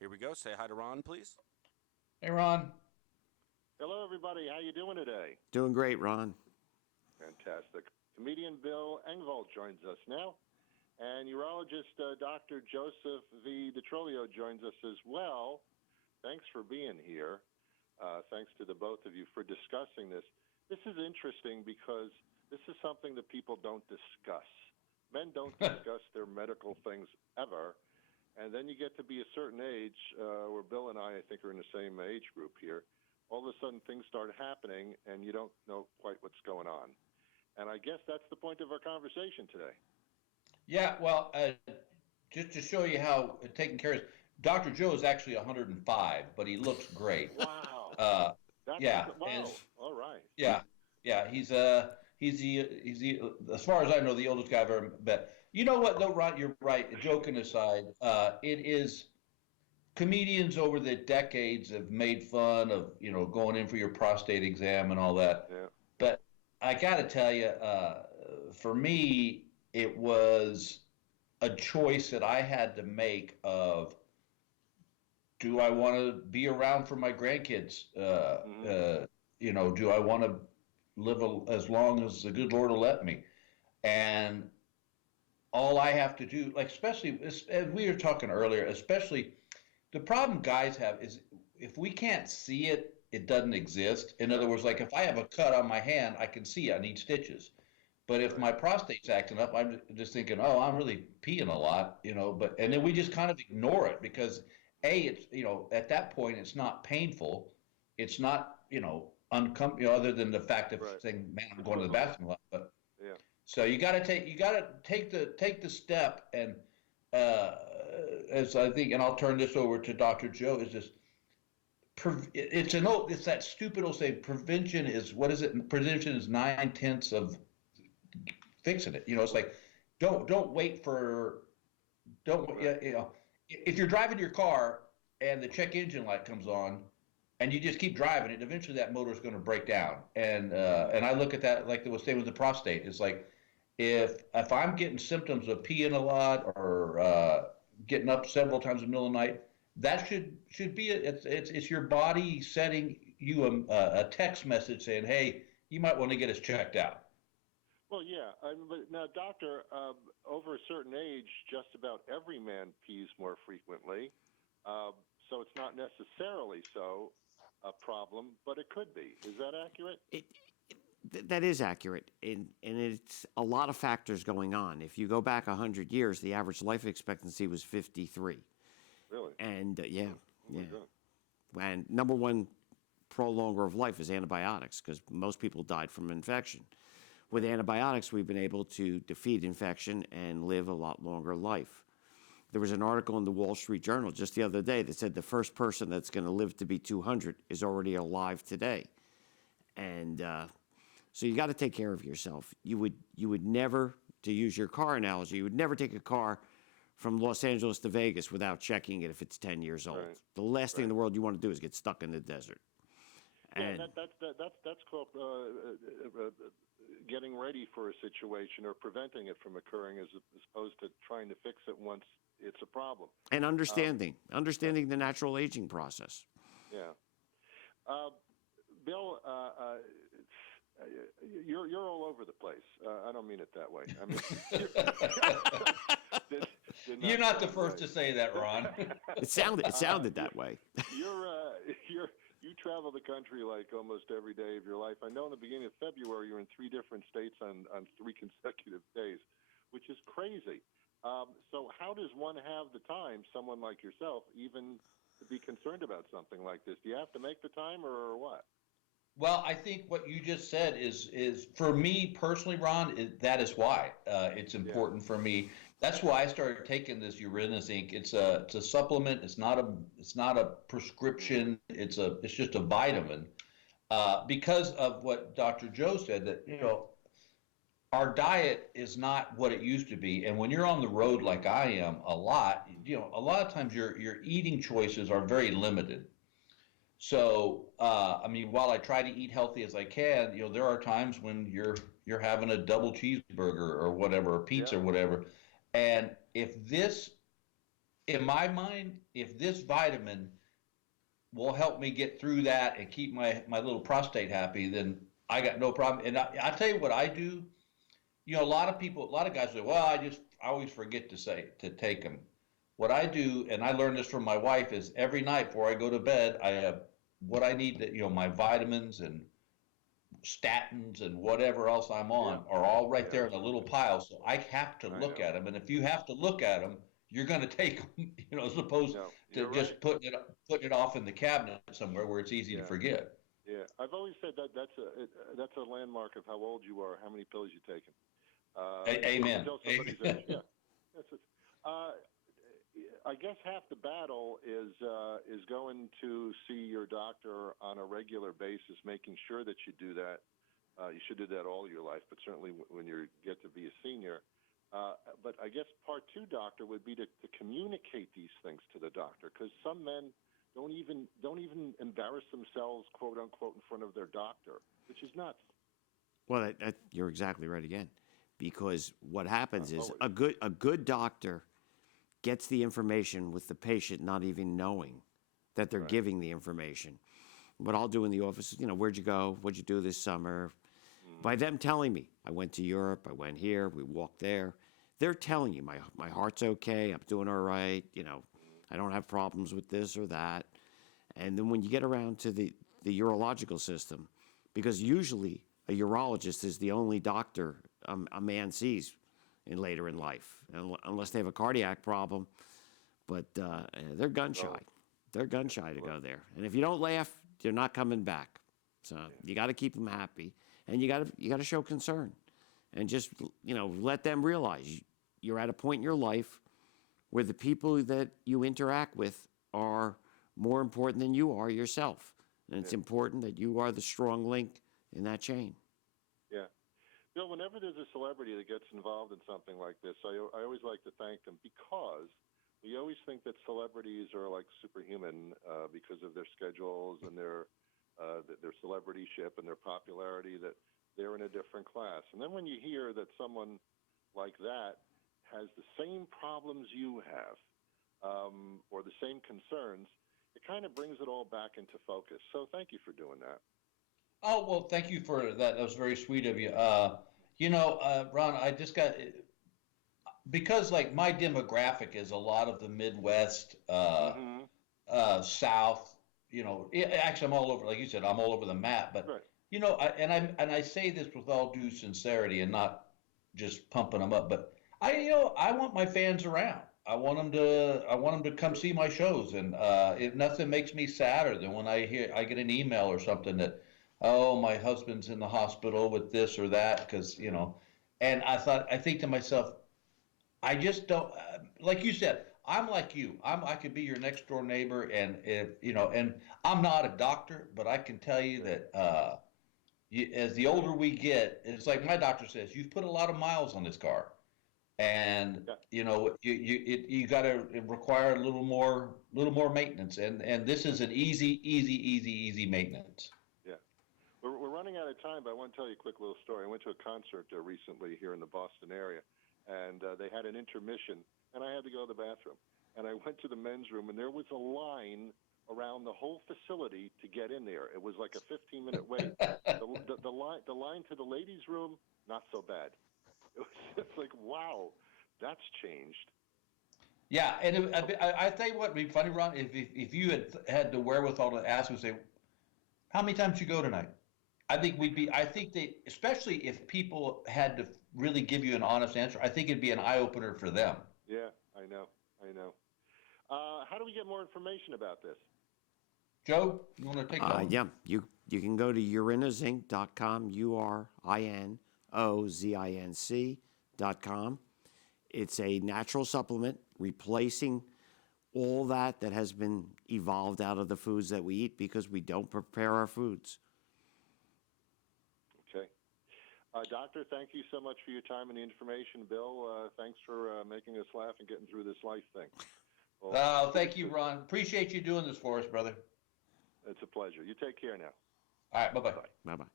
Here we go. Say hi to Ron, please. Hey, Ron. Hello, everybody. How you doing today? Doing great, Ron. Fantastic. Comedian Bill Engvall joins us now, and urologist Dr. Joseph V. DiTrolio joins us as well. Thanks for being here. Thanks to the both of you for discussing this. This is interesting because this is something that people don't discuss. Men don't discuss their medical things ever. And then you get to be a certain age, where Bill and I think, are in the same age group here. All of a sudden, things start happening, and you don't know quite what's going on. And I guess that's the point of our conversation today. Yeah, well, just to show you how taken care of, Dr. Joe is actually 105, but he looks great. Wow. Yeah. Wow. All right. Yeah. He's as far as I know, the oldest guy I've ever met. You know what, though, Ron, you're right. Joking aside, it is comedians over the decades have made fun of, going in for your prostate exam and all that. Yeah. But I got to tell you, for me, it was a choice that I had to make of, do I want to be around for my grandkids? Do I want to live as long as the good Lord will let me? And all I have to do, like, especially as we were talking earlier, especially the problem guys have is if we can't see it, it doesn't exist. In other words, like if I have a cut on my hand, I can see I need stitches. But if my prostate's acting up, I'm just thinking, oh, I'm really peeing a lot, and then we just kind of ignore it because it's, at that point, it's not painful. It's not, uncomfortable, other than the fact of saying, man, I'm going to the bathroom a lot. But yeah. So you got to take the step, and as I think, and I'll turn this over to Dr. Joe, is this. It's that stupid old saying, prevention is, what is it? Prevention is 9/10 of fixing it. It's like, don't wait for, if you're driving your car and the check engine light comes on and you just keep driving it, eventually that motor is going to break down. And I look at that like they was saying with the prostate. It's like, if I'm getting symptoms of peeing a lot or getting up several times in the middle of the night, that should be it's your body setting you a text message saying, hey, you might want to get us checked out. Well, yeah. But now, doctor, over a certain age, just about every man pees more frequently. So it's not necessarily a problem, but it could be. Is that accurate? That is accurate, and it's a lot of factors going on. If you go back 100 years, the average life expectancy was 53. Really? And yeah. God. And number one prolonger of life is antibiotics, because most people died from infection. With antibiotics, we've been able to defeat infection and live a lot longer life. There was an article in the Wall Street Journal just the other day that said the first person that's going to live to be 200 is already alive today. And so you got to take care of yourself. You would never, to use your car analogy, you would never take a car from Los Angeles to Vegas without checking it if it's 10 years old. Right. The last thing in the world you want to do is get stuck in the desert. Yeah, that's called getting ready for a situation or preventing it from occurring, as opposed to trying to fix it once it's a problem. And understanding the natural aging process. Yeah. Bill, you're all over the place. I don't mean it that way. I mean, you're not the first to say that, Ron. It sounded that way. You travel the country like almost every day of your life. I know in the beginning of February you're in 3 different states on 3 consecutive days, which is crazy. So how does one have the time, someone like yourself, even to be concerned about something like this? Do you have to make the time or what? Well, I think what you just said is for me personally, Ron, that is why it's important for me. That's why I started taking this Uranus Inc. It's a supplement. It's not a prescription. It's just a vitamin. Because of what Dr. Joe said, that our diet is not what it used to be. And when you're on the road like I am a lot of times your eating choices are very limited. So, I mean, while I try to eat healthy as I can, there are times when you're having a double cheeseburger or whatever, or pizza or whatever. And if in my mind, if this vitamin will help me get through that and keep my little prostate happy, then I got no problem. And I tell you what I do. You know, a lot of people, a lot of guys say, well, I always forget to take them. What I do, and I learned this from my wife, is every night before I go to bed, I have what I need to, my vitamins and statins and whatever else I'm Yeah. on are all right Yeah. there in a little pile. So I have to I look know. at them. And if you have to look at them, you're going to take them, as opposed No, to you're right. just putting it off in the cabinet somewhere where it's easy to Yeah. forget. Yeah. I've always said that's a landmark of how old you are, how many pills you've taken. Amen. Until somebody's age. Yeah. That's it. I guess half the battle is going to see your doctor on a regular basis, making sure that you do that. You should do that all your life, but certainly when you get to be a senior. But I guess part two, doctor, would be to communicate these things to the doctor, because some men don't even embarrass themselves, quote unquote, in front of their doctor, which is nuts. Well, you're exactly right again, because what happens is Always. a good doctor gets the information with the patient not even knowing that they're Right. giving the information. What I'll do in the office is, where'd you go? What'd you do this summer? By them telling me, I went to Europe, I went here, we walked there. They're telling you, my heart's okay, I'm doing all right, I don't have problems with this or that. And then when you get around to the urological system, because usually a urologist is the only doctor a man sees later in life, unless they have a cardiac problem. But they're gun shy. They're gun shy to go there. And if you don't laugh, you're not coming back. So you got to keep them happy, and you got to show concern, and just let them realize you're at a point in your life where the people that you interact with are more important than you are yourself, and it's important that you are the strong link in that chain. Yeah. Bill, whenever there's a celebrity that gets involved in something like this, I always like to thank them, because we always think that celebrities are like superhuman because of their schedules and their celebrityship and their popularity, that they're in a different class. And then when you hear that someone like that has the same problems you have, or the same concerns, it kind of brings it all back into focus. So thank you for doing that. Oh, well, thank you for that. That was very sweet of you. Ron, I just got, because like my demographic is a lot of the Midwest, Mm-hmm. South. Actually, I'm all over. Like you said, I'm all over the map. But Right. I say this with all due sincerity and not just pumping them up. But I want my fans around. I want them to come see my shows. And if nothing makes me sadder than when I get an email or something that, oh, my husband's in the hospital with this or that, because and I think to myself, I just don't, like you said, I'm like you. I could be your next door neighbor, and if and I'm not a doctor, but I can tell you that as the older we get, it's like my doctor says, you've put a lot of miles on this car, and Yeah. you got to require a little more maintenance, and this is an easy maintenance. Yeah. We're running out of time, but I want to tell you a quick little story. I went to a concert recently here in the Boston area, and they had an intermission, and I had to go to the bathroom. And I went to the men's room, and there was a line around the whole facility to get in there. It was like a 15-minute wait. The line to the ladies' room, not so bad. It was just like, wow, that's changed. Yeah, and I tell you what would be funny, Ron, if you had the wherewithal to ask and say, how many times you go tonight? I think they, especially if people had to really give you an honest answer, I think it'd be an eye opener for them. Yeah, I know. How do we get more information about this? Joe, you want to take that one? Yeah, you can go to urinozinc.com, urinozinc.com. It's a natural supplement replacing all that has been evolved out of the foods that we eat, because we don't prepare our foods. Okay. Doctor, thank you so much for your time and the information. Bill, thanks for making us laugh and getting through this life thing. Well, Oh, thank you, Ron. Appreciate you doing this for us, brother. it's a pleasure. You take care now. All right, bye-bye. Bye-bye.